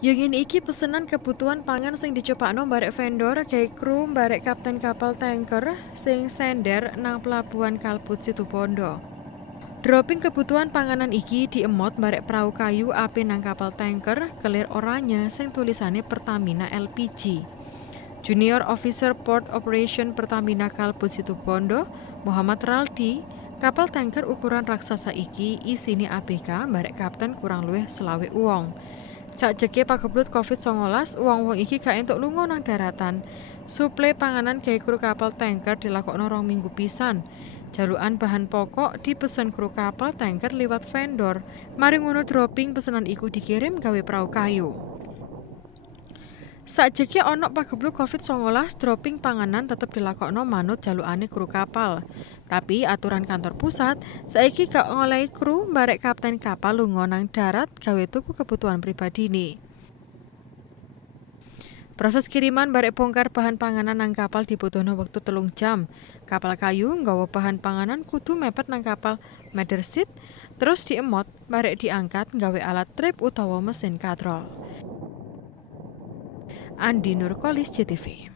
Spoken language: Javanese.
Yang ini iki pesenan kebutuhan pangan sing dicopakno barek vendor gawe kru barek kapten kapal tanker sing sender nang pelabuhan Kalput Situbondo. Dropping kebutuhan panganan iki diemot barek perahu kayu api nang kapal tanker kelir oranye sing tulisane Pertamina LPG. Junior Officer Port Operation Pertamina Kalput Situbondo, Muhammad Raldi, kapal tanker ukuran raksasa iki isine ABK barek kapten kurang luwih selawe uwong. Sakjeke pakeblut COVID-19, uang-uang iki gak entuk lunga nang daratan. Suplai panganan gawe kru kapal tanker dilakokno 2 minggu pisan. Jalukan bahan pokok dipesen kru kapal tanker liwat vendor. Mari ngono dropping pesanan iku dikirim gawe perahu kayu. Sakjeke ana pagebluk COVID-19, dropping panganan tetep dilakokno manut jalukane kru kapal. Tapi aturan kantor pusat saiki gak ngolehi kru barek kapten kapal lunga nang darat gawe tuku kebutuhan pribadine. Proses kiriman barek bongkar bahan panganan nang kapal dibutuhno wektu 3 jam. Kapal kayu nggawa bahan panganan kudu mepet nang kapal Medersit, terus diemot barek diangkat nggawe alat trip utawa mesin katrol. Andi Nurkolis, JTV.